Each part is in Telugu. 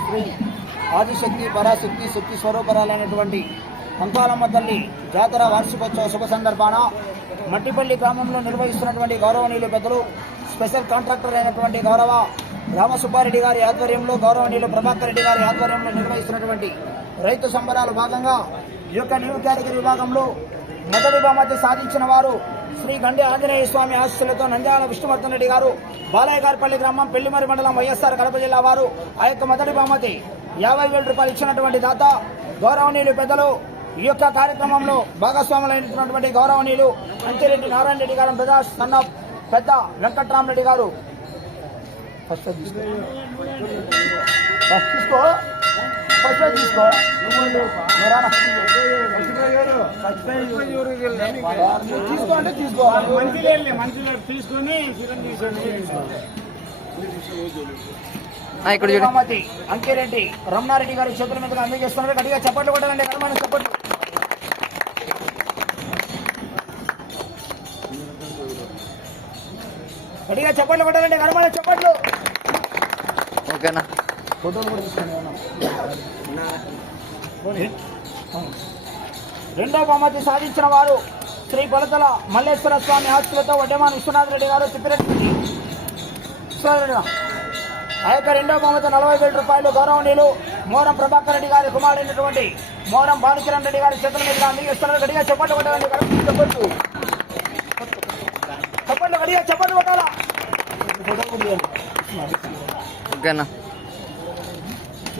శ్రీ ఆదిశక్తి పరాశక్తి శక్తి స్వరూపరాలైనటువంటి కంకాలమ్మ తల్లి జాతర వార్షికోత్సవ శుభ సందర్భాన మట్టిపల్లి గ్రామంలో నిర్వహిస్తున్నటువంటి గౌరవనీయులు పెద్దలు స్పెషల్ కాంట్రాక్టర్ అయినటువంటి గౌరవ రామసుబ్బారెడ్డి గారి ఆధ్వర్యంలో గౌరవనీయులు ప్రభాకర్ రెడ్డి గారి ఆధ్వర్యంలో నిర్వహిస్తున్నటువంటి రైతు సంబరాలు భాగంగా ఈ యొక్క న్యూ కేటగిరీ విభాగంలో మొదటి బహుమతి సాధించిన వారు శ్రీ గండి ఆంజనేయ స్వామి ఆశీస్సులతో నంద్యాల విష్ణువర్ధన్ రెడ్డి గారు బాలయ్యగారిపల్లి గ్రామం పెళ్ళిమరి మండలం వైఎస్ఆర్ కడప జిల్లా వారు ఆ యొక్క మొదటి బహుమతి యాభై వేల రూపాయలు ఇచ్చినటువంటి దాత గౌరవనీయులు పెద్దలు. ఈ యొక్క కార్యక్రమంలో భాగస్వాములైనటువంటి గౌరవనీయులు అంతిరెడ్డి నారాయణ రెడ్డి గారు పెద్ద సన్న పెద్ద వెంకట్రామరెడ్డి గారు. ఫస్ట్ తీసుకో. తీసుకో తీసుకో అంటే తీసుకో తీసుకొని ఇక్కడ చూడు. బహుమతి అంకిరెడ్డి రమణారెడ్డి గారి చేతుల మీదుగా అందజేస్తున్నారు గట్టిగా చప్పట్లు కొట్టాలండి కనుమని చప్పట్లు గట్టిగా చప్పట్లు కొట్టాలండి కనుమని చప్పట్లు. ఓకేనా? ఫోటోలు కూడా తీసుకోండి రెండో బహుమతి సాధించిన వారు శ్రీ కొలతల మల్లేశ్వర స్వామి ఆస్తులతో వడ్డమాన విశ్వనాథ్ రెడ్డి గారు తిప్పిరెడ్డి విశ్వనాథ్ రెడ్డి గారు. ఆ యొక్క రెండో బహుమతి నలభై వేల రూపాయలు గౌరవనీయులు మోరం ప్రభాకర్ రెడ్డి గారి కుమారుడైనటువంటి మోరం భానుకిరణ్ రెడ్డి గారి చేతుల మీదుగా అందిస్తున్నారు గడిగా చెప్పట్లు కొట్టాలండి గడిగా చెప్పట్లు గడిగా చెప్పట్లు కొట్టాలా?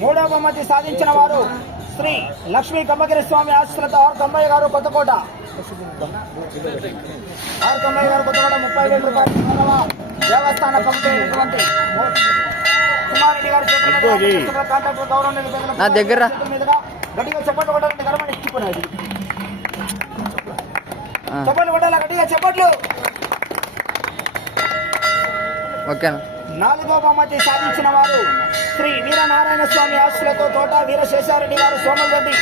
మూడవ బహుమతి సాధించిన వారు శ్రీ లక్ష్మీ కమ్మగిరి స్వామి ఆశీస్సులతో ఆర్ తొంభై గారు కొత్తకోట. ఆర్ తొంభై గారు కొత్తకోట ముప్పై వేల రూపాయలు దేవస్థాన కమిటీ అయినటువంటి కుమారెడ్డి గారి దగ్గర. గట్టిగా చెప్పట్లు కొట్టాలంటే గర్భం ఇచ్చిపోయినది ఆ, చెప్పట్లు కొట్టాలి గట్టిగా చెప్పట్లు? ఓకేనా? నాలుగో బహుమతి సాధించిన వారు శ్రీ వీరనారాయణ స్వామి ఆశలతో తోట వీరశేషారెడ్డి గారు సోమరెడ్డి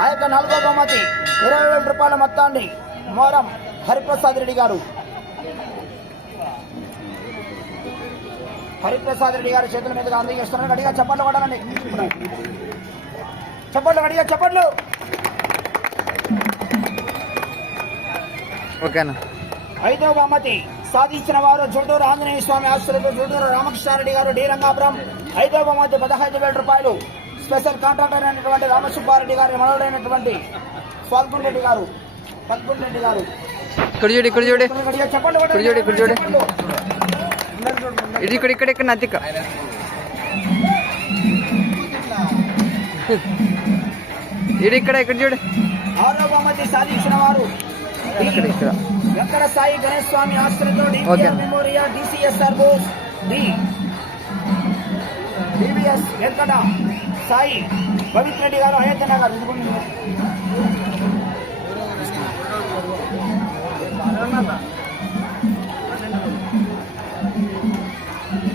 ఆ యొక్క నాలుగో బహుమతి ఇరవై వేల రూపాయల మొత్తాన్ని మోరం హరిప్రసాద్ రెడ్డి గారు. హరిప్రసాద్ రెడ్డి గారి చేతుల మీదుగా అందజేస్తున్నారు గడిగా చప్పట్లు కొట్టాలండి చప్పట్లు గడిగా చప్పట్లు. ఓకేనా? ఐదో బహుమతి సాధించిన వారు జుంటూరు ఆంజనేయ స్వామి ఆస్తులతో జుంటూరు రామకృష్ణారెడ్డి గారు డి రంగాపురం ఐదో బహుమతి పదహైదు వేల రూపాయలు. స్పెషల్ కాంట్రాక్టర్ అయినటువంటి రామసుబ్బారెడ్డి గారి మనవడైనటువంటి ఫల్గున్ రెడ్డి గారు ఫల్గున్ రెడ్డి గారు. ఇక్కడ చూడు ఇక్కడ చూడు. గట్టిగా చెప్పండి ఇక్కడ చూడు, ఇక్కడ చూడు. ఇది ఇక్కడ ఇక్కడ ఇక్కడ నతిక. ఇది ఇక్కడ ఇక్కడ చూడు. ఆరో బహుమతి సాధించిన వారు. ఇక్కడ. వెంకట సాయి గణేష్ స్వామి ఆస్తులతో okay. Memorial DCSR Bose D DVS Venkata Sai Pavitra Reddy గారు అయోధ్య గారు.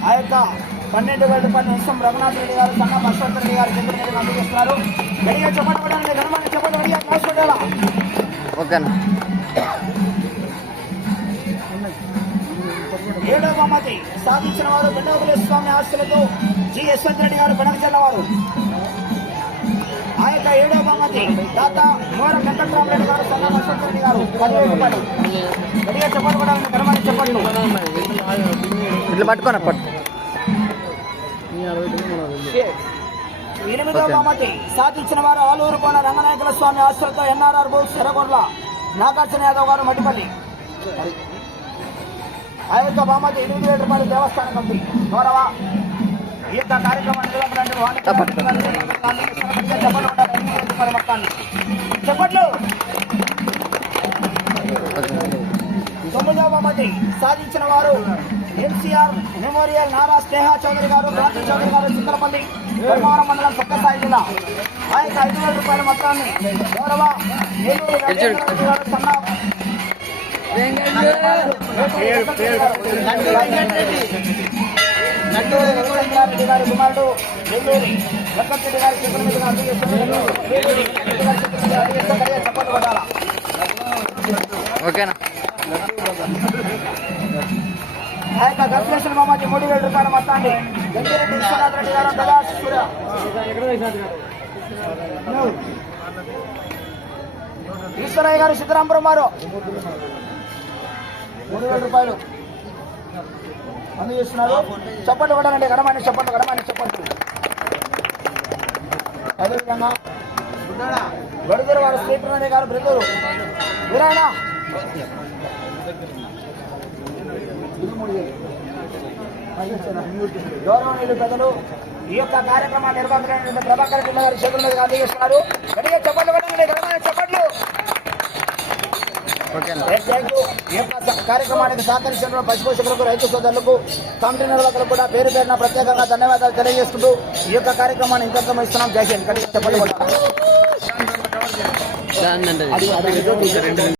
ఆ యొక్క పన్నెండు వేల రూపాయల నిమిషం రఘునాథ్ రెడ్డి గారు సన్న బస్వంత్ రెడ్డి గారు మీద అందజేస్తున్నారు గడిగా చెప్పండి చెప్పండి ఓకేనా ఏడో బహుమతి సాధించిన వారు బెండవకుల స్వామి ఆస్తులతో జి యశ్వంత్ రెడ్డి గారు బెనకచెల్ల వారు ఆ యొక్క ఏడో బహుమతి దాత మోర వెంకట్రామరెడ్డి గారు సన్న వసంత్ రెడ్డి గారు. పదివేల రూపాయలు గడిగా చెప్పండి కూడా ఘనమైన చెప్పండి. ఇట్లా పట్టుకోనా పట్టు. ఎనిమిదో ఓకే. బహుమతి సాధించిన వారు ఆలూరు కోన రంగనాయకుల స్వామి ఆస్తులతో ఎన్ఆర్ఆర్ బోస్ ఎర్రగొండ్ల నాగార్జున యాదవ్ గారు మట్టిపల్లి. ఆ యొక్క బహుమతి ఎనిమిది వేల రూపాయలు దేవస్థానం కమిటీ గౌరవ ఈ యొక్క కార్యక్రమాన్ని చెప్పట్లు. తొమ్మిదవ బహుమతి సాధించిన వారు ఎంసీఆర్ మెమోరియల్ నారా స్నేహ చౌదరి గారు క్రాంతి చౌదరి గారు చిక్కలపల్లి ధర్మవరం మండలం సక్కసాయి జిల్లా. ఆ యొక్క ఐదు వేల రూపాయల మొత్తాన్ని గౌరవ ఏలూరు సన్న నట్టూరు వెంకటరెడ్డి గారి కుమారుడు నెల్లూరి వెంకటరెడ్డి గారి చేతుల మీదుగా చప్పట్లు కొట్టాలా ఓకేనా? ఆ యొక్క మామాజీ మూడు వేల రూపాయల మొత్తాన్ని విశ్వనాథ్ రెడ్డి గారు ఈశ్వరయ్య గారు సిద్ధరాంపురం వారు. మూడు వేల రూపాయలు. అందజేస్తున్నారు చప్పట్లు కొట్టాలండి గడమని చప్పట్లు గడమని చప్పట్లు. అదేవిధంగా గడుదూరు వారు శ్రీకృష్ణ గారు బ్రదరు వీరాయణ గౌరవనీయులు పెద్దలు ఈ యొక్క కార్యక్రమాన్ని నిర్వహించిన ప్రభాకర్ జిల్లా గారి చేతుల మీద అందజేస్తున్నారు గట్టిగా చప్పట్లు కొట్టండి గడమని చప్పట్లు. కార్యక్రమానికి సహకరించిన పశుపోషకులకు రైతు సోదరులకు కమిటీ నిర్వాహకులకు కూడా పేరు పేరున ప్రత్యేకంగా ధన్యవాదాలు తెలియజేసుకుంటూ ఈ యొక్క కార్యక్రమాన్ని ఇంతకు ఇస్తున్నాం జై హింద్ చెప్పండి